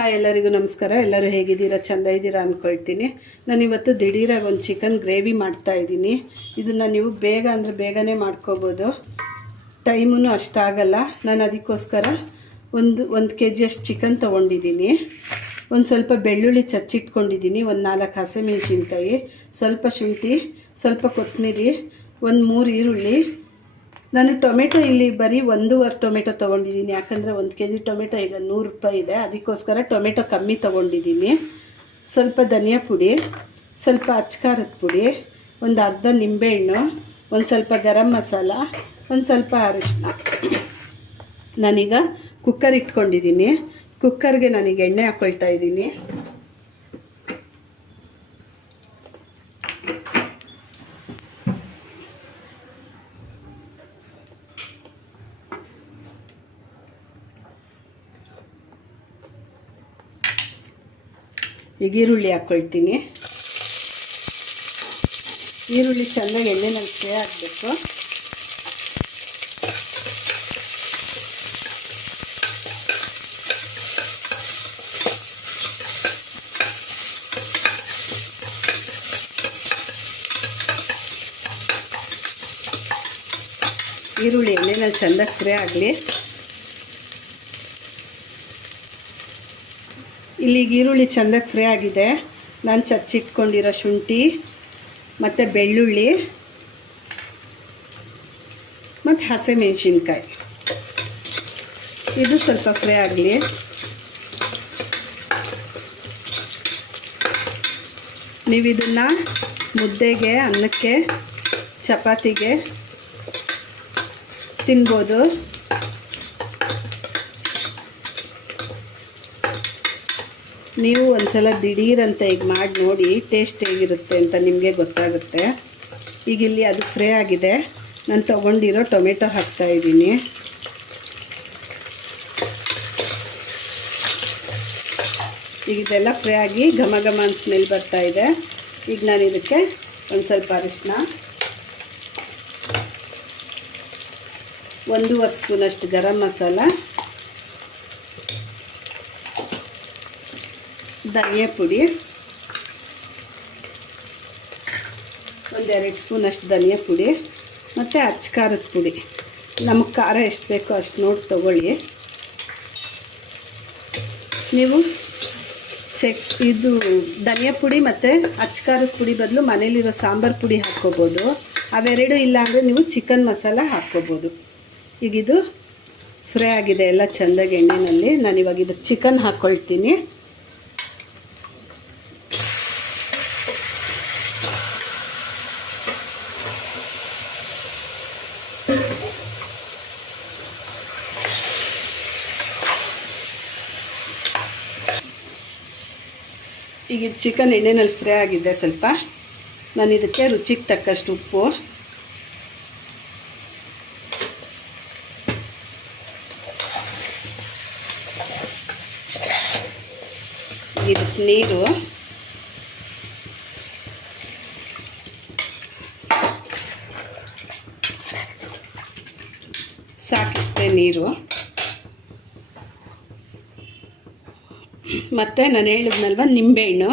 Hi, ಎಲ್ಲರಿಗೂ ನಮಸ್ಕಾರ. ಎಲ್ಲರೂ ಹೇಗಿದ್ದೀರಾ? ಚೆಂದ ಇದ್ದೀರಾ ಅಂದ್ಕೊಳ್ತೀನಿ ನಾನು ಇವತ್ತು ದಿಢೀರಾಗಿ ಒಂದು ಚಿಕನ್ ಗ್ರೇವಿ ಮಾಡ್ತಾ ಇದ್ದೀನಿ. ಇದನ್ನು ನೀವು ಬೇಗ ಅಂದರೆ ಬೇಗನೆ ಮಾಡ್ಕೋಬೋದು. ಟೈಮೂ ಅಷ್ಟಾಗಲ್ಲ. ನಾನು ಅದಕ್ಕೋಸ್ಕರ ಒಂದು ಒಂದು ಕೆ ಜಿಯಷ್ಟು ಚಿಕನ್ ತೊಗೊಂಡಿದ್ದೀನಿ. ಒಂದು ಸ್ವಲ್ಪ ಬೆಳ್ಳುಳ್ಳಿ ಚಚ್ಚಿಟ್ಕೊಂಡಿದ್ದೀನಿ. ಒಂದು ನಾಲ್ಕು ಹಸಿಮೆಣಸಿನ್ಕಾಯಿ, ಸ್ವಲ್ಪ ಶುಂಠಿ, ಸ್ವಲ್ಪ ಕೊತ್ತಂಬರಿ, ಒಂದು ಮೂರು ಈರುಳ್ಳಿ ನಾನು ಟೊಮೆಟೊ ಇಲ್ಲಿ ಬರೀ ಒಂದೂವರೆ ಟೊಮೆಟೊ ತೊಗೊಂಡಿದ್ದೀನಿ. ಯಾಕಂದರೆ ಒಂದು ಕೆ ಜಿ ಟೊಮೆಟೊ ಈಗ ನೂರು ರೂಪಾಯಿ ಇದೆ. ಅದಕ್ಕೋಸ್ಕರ ಟೊಮೆಟೊ ಕಮ್ಮಿ ತೊಗೊಂಡಿದ್ದೀನಿ. ಸ್ವಲ್ಪ ಧನಿಯಾ ಪುಡಿ, ಸ್ವಲ್ಪ ಅಚ್ಕಾರದ ಪುಡಿ, ಒಂದು ಅರ್ಧ ನಿಂಬೆಹಣ್ಣು, ಒಂದು ಸ್ವಲ್ಪ ಗರಂ ಮಸಾಲ, ಒಂದು ಸ್ವಲ್ಪ ಅರಿಶಿನ ನಾನೀಗ ಕುಕ್ಕರ್ ಇಟ್ಕೊಂಡಿದ್ದೀನಿ. ಕುಕ್ಕರ್ಗೆ ನಾನೀಗ ಎಣ್ಣೆ ಹಾಕ್ಕೊಳ್ತಾ ಇದ್ದೀನಿ. ಈಗ ಈರುಳ್ಳಿ ಹಾಕ್ಕೊಳ್ತೀನಿ ಈರುಳ್ಳಿ ಚೆನ್ನಾಗಿ ಎಣ್ಣೆನಲ್ಲಿ ಫ್ರೈ ಆಗಬೇಕು. ಈರುಳ್ಳಿ ಎಣ್ಣೆನಲ್ಲಿ ಚೆಂದಾಗಿ ಫ್ರೈ ಆಗಲಿ. ಇಲ್ಲಿಗೆ ಈರುಳ್ಳಿ ಚೆಂದಾಗಿ ಫ್ರೈ ಆಗಿದೆ. ನಾನು ಚಚ್ಚಿಟ್ಕೊಂಡಿರೋ ಶುಂಠಿ, ಮತ್ತು ಬೆಳ್ಳುಳ್ಳಿ, ಮತ್ತು ಹಸಿಮೆಣಸಿನ್ಕಾಯಿ. ಇದು ಸ್ವಲ್ಪ ಫ್ರೈ ಆಗಲಿ. ನೀವು ಇದನ್ನು ಮುದ್ದೆಗೆ, ಅನ್ನಕ್ಕೆ, ಚಪಾತಿಗೆ ತಿನ್ಬೋದು. ನೀವು ಒಂದ್ಸಲ ದಿಢೀರಂತ ಈಗ ಮಾಡಿ ನೋಡಿ ಟೇಸ್ಟ್ ಹೇಗಿರುತ್ತೆ ಅಂತ ನಿಮಗೆ ಗೊತ್ತಾಗುತ್ತೆ. ಈಗ ಇಲ್ಲಿ ಅದು ಫ್ರೈ ಆಗಿದೆ. ನಾನು ತೊಗೊಂಡಿರೋ ಟೊಮೆಟೊ ಹಾಕ್ತಾ ಇದ್ದೀನಿ. ಈಗ ಇದೆಲ್ಲ ಫ್ರೈ ಆಗಿ ಘಮ ಘಮ ಅಂತ ಸ್ಮೆಲ್ ಬರ್ತಾಯಿದೆ ಈಗ ನಾನು ಇದಕ್ಕೆ ಒಂದು ಸ್ವಲ್ಪ ಅರಿಶಿನ ಒಂದೂವರೆ ಸ್ಪೂನಷ್ಟು ಗರಂ ಮಸಾಲ. ಧನಿಯಾ ಪುಡಿ. ಒಂದೆರಡು ಸ್ಪೂನಷ್ಟು ಧನಿಯಾ ಪುಡಿ ಮತ್ತು ಅಚ್ಚ ಖಾರದ ಪುಡಿ. ನಮಗೆ ಖಾರ ಎಷ್ಟು ಬೇಕೋ ಅಷ್ಟು ನೋಡಿ ತೊಗೊಳ್ಳಿ. ನೀವು ಚೆಕ್ ಇದು ಧನಿಯಾ ಪುಡಿ ಮತ್ತು ಅಚ್ಚ ಖಾರದ ಪುಡಿ ಬದಲು ಮನೇಲಿರೋ ಸಾಂಬಾರು ಪುಡಿ ಹಾಕ್ಕೋಬೋದು. ಅವೆರಡು ಇಲ್ಲ ಅಂದರೆ ನೀವು ಚಿಕನ್ ಮಸಾಲ ಹಾಕ್ಕೋಬೋದು. ಈಗಿದು ಫ್ರೈ ಆಗಿದೆ ಎಲ್ಲ ಚೆಂದಾಗಿ ಎಣ್ಣೆಯಲ್ಲಿ ನಾನು ಇವಾಗ ಇದು ಚಿಕನ್ ಹಾಕ್ಕೊಳ್ತೀನಿ ಈಗ ಚಿಕನ್ ಎಣ್ಣೆನಲ್ಲಿ ಫ್ರೈ ಆಗಿದೆ ಸ್ವಲ್ಪ. ನಾನು ಇದಕ್ಕೆ ರುಚಿಗೆ ತಕ್ಕಷ್ಟು ಉಪ್ಪು. ಇದಕ್ಕೆ ನೀರು. ಸಾಕಿಷ್ಟೇ ನೀರು. ಮತ್ತು ನಾನು ಹೇಳಿದ್ನಲ್ವ, ನಿಂಬೆಹಣ್ಣು.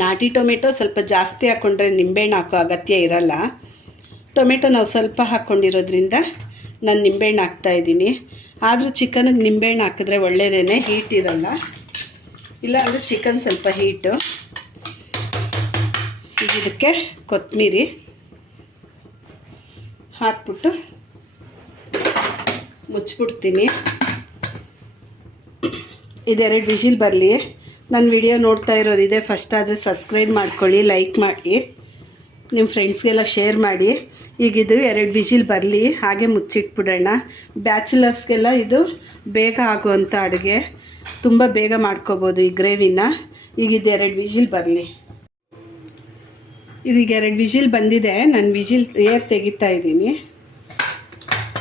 ನಾಟಿ ಟೊಮೆಟೊ ಸ್ವಲ್ಪ ಜಾಸ್ತಿ ಹಾಕ್ಕೊಂಡ್ರೆ ನಿಂಬೆಹಣ್ಣು ಹಾಕೋ ಅಗತ್ಯ ಇರಲ್ಲ. ಟೊಮೆಟೊ ನಾವು ಸ್ವಲ್ಪ ಹಾಕ್ಕೊಂಡಿರೋದ್ರಿಂದ ನಾನು ನಿಂಬೆಹಣ್ಣು ಹಾಕ್ತಾಯಿದ್ದೀನಿ ಆದರೂ ಚಿಕನಿಗೆ ನಿಂಬೆಹಣ್ಣು ಹಾಕಿದ್ರೆ ಒಳ್ಳೆಯದೇ ಹೀಟ್ ಇರಲ್ಲ. ಇಲ್ಲ ಅಂದರೆ ಚಿಕನ್ ಸ್ವಲ್ಪ ಹೀಟು ಇದಕ್ಕೆ ಕೊತ್ತಂಬರಿ ಹಾಕ್ಬಿಟ್ಟು ಮುಚ್ಚಿಬಿಡ್ತೀನಿ. ಇದೆರಡು ವಿಷಿಲ್ ಬರಲಿ. ನನ್ನ ವಿಡಿಯೋ ನೋಡ್ತಾ ಇರೋರು ಇದೆ ಫಸ್ಟ್ ಆದರೆ ಸಬ್ಸ್ಕ್ರೈಬ್ ಮಾಡ್ಕೊಳ್ಳಿ ಲೈಕ್ ಮಾಡಿ. ನಿಮ್ಮ ಫ್ರೆಂಡ್ಸ್ಗೆಲ್ಲ ಶೇರ್ ಮಾಡಿ. ಈಗ ಇದು ಎರಡು ವಿಜಿಲ್ ಬರಲಿ, ಹಾಗೆ ಮುಚ್ಚಿಟ್ಬಿಡೋಣ. ಬ್ಯಾಚುಲರ್ಸ್ಗೆಲ್ಲ ಇದು ಬೇಗ ಆಗುವಂಥ ಅಡುಗೆ. ತುಂಬ ಬೇಗ ಮಾಡ್ಕೋಬೋದು ಈ ಗ್ರೇವಿನ. ಈಗ ಇದು ಎರಡು ವಿಜಿಲ್ ಬರಲಿ. ಇದೀಗ ಎರಡು ವಿಜಿಲ್ ಬಂದಿದೆ, ನಾನು ವಿಜಿಲ್ ಏರ್ ತೆಗಿತಾ ಇದ್ದೀನಿ.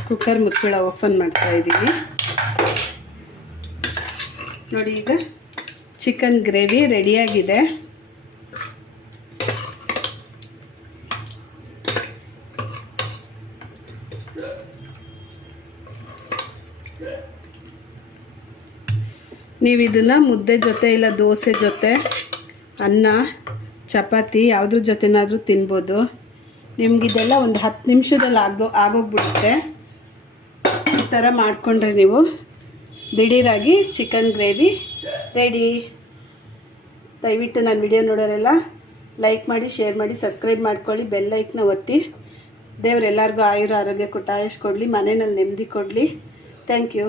ಕುಕ್ಕರ್ ಮುಚ್ಚಳ ಓಪನ್ ಮಾಡ್ತಾ ಇದ್ದೀನಿ. ನೋಡಿ ಈಗ ಚಿಕನ್ ಗ್ರೇವಿ ರೆಡಿಯಾಗಿದೆ. ನೀವು ಇದನ್ನು ಮುದ್ದೆ ಜೊತೆ ಇಲ್ಲ ದೋಸೆ ಜೊತೆ, ಅನ್ನ, ಚಪಾತಿ, ಯಾವುದ್ರ ಜೊತೆನಾದರೂ ತಿನ್ಬೋದು. ನಿಮಗಿದೆಲ್ಲ ಒಂದು ಹತ್ತು ನಿಮಿಷದಲ್ಲಿ ಆಗೋ ಆಗೋಗ್ಬಿಡುತ್ತೆ. ಈ ಥರ ಮಾಡಿಕೊಂಡ್ರೆ ನೀವು ದಿಢೀರಾಗಿ ಚಿಕನ್ ಗ್ರೇವಿ ರೆಡಿ. ದಯವಿಟ್ಟು ನಾನು ವಿಡಿಯೋ ನೋಡೋರೆಲ್ಲ ಲೈಕ್ ಮಾಡಿ, ಶೇರ್ ಮಾಡಿ, ಸಬ್ಸ್ಕ್ರೈಬ್ ಮಾಡ್ಕೊಳ್ಳಿ, ಬೆಲ್ ಲೈಕ್ನ ಒತ್ತಿ. ದೇವ್ರು ಎಲ್ಲರಿಗೂ ಆಯುರ, ಆರೋಗ್ಯ ಕೊಟ್ಟು ಆಯುಷ್ ಕೊಡಲಿ ಮನೆಯಲ್ಲಿ ನೆಮ್ಮದಿ ಕೊಡಲಿ. Thank you.